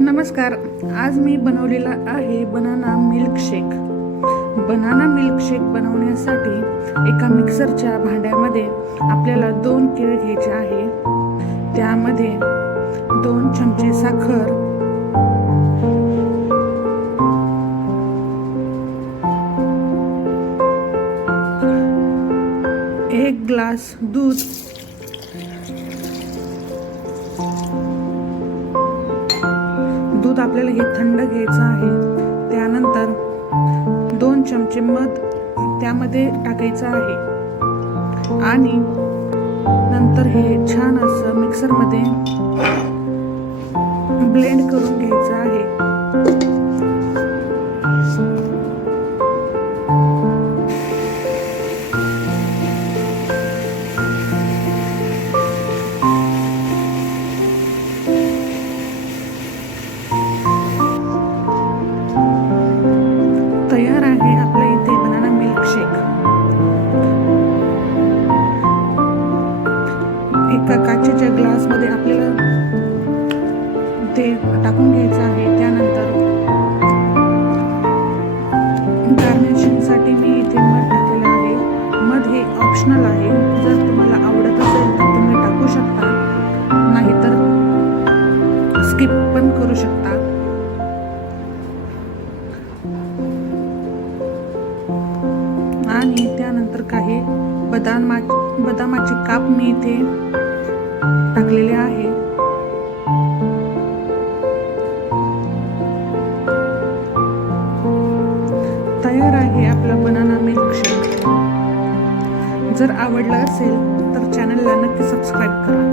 नमस्कार. आज मी बनवलेला आहे बनाना मिल्कशेक बनाना मिल्कशेक बनवण्यासाठी एका मिक्सरच्या भांड्यामध्ये आपल्याला दोन केळ घ्यायचे आहे. त्यामध्ये दोन चमचे साखर एक ग्लास दूध दूध आपल्याला हे थंड घ्यायचं आहे. त्यानंतर दोन चमचे मध त्यामध्ये टाकायचं आहे. आणि नंतर हे छान असं मिक्सरमध्ये ब्लेंड करून घ्यायचं आहे. एका काचेच्या ग्लासमध्ये आपल्याला ते टाकून घ्यायचं आहे त्यानंतर गार्निशिंगसाठी मी इथे मध टाकलेलं आहे. मध हे ऑप्शनल आहे. जर तुम्हाला आवडत असेल तर तुम्ही टाकू शकता. नाहीतर स्किप पण करू शकता. आणि त्यानंतर काही बदामा बदामाचे काप मी इथे टाकलेले आहे. तयार आहे आपला बनाना मिल्कशेक जर आवडला असेल तर चॅनलला नक्की सबस्क्राईब करा.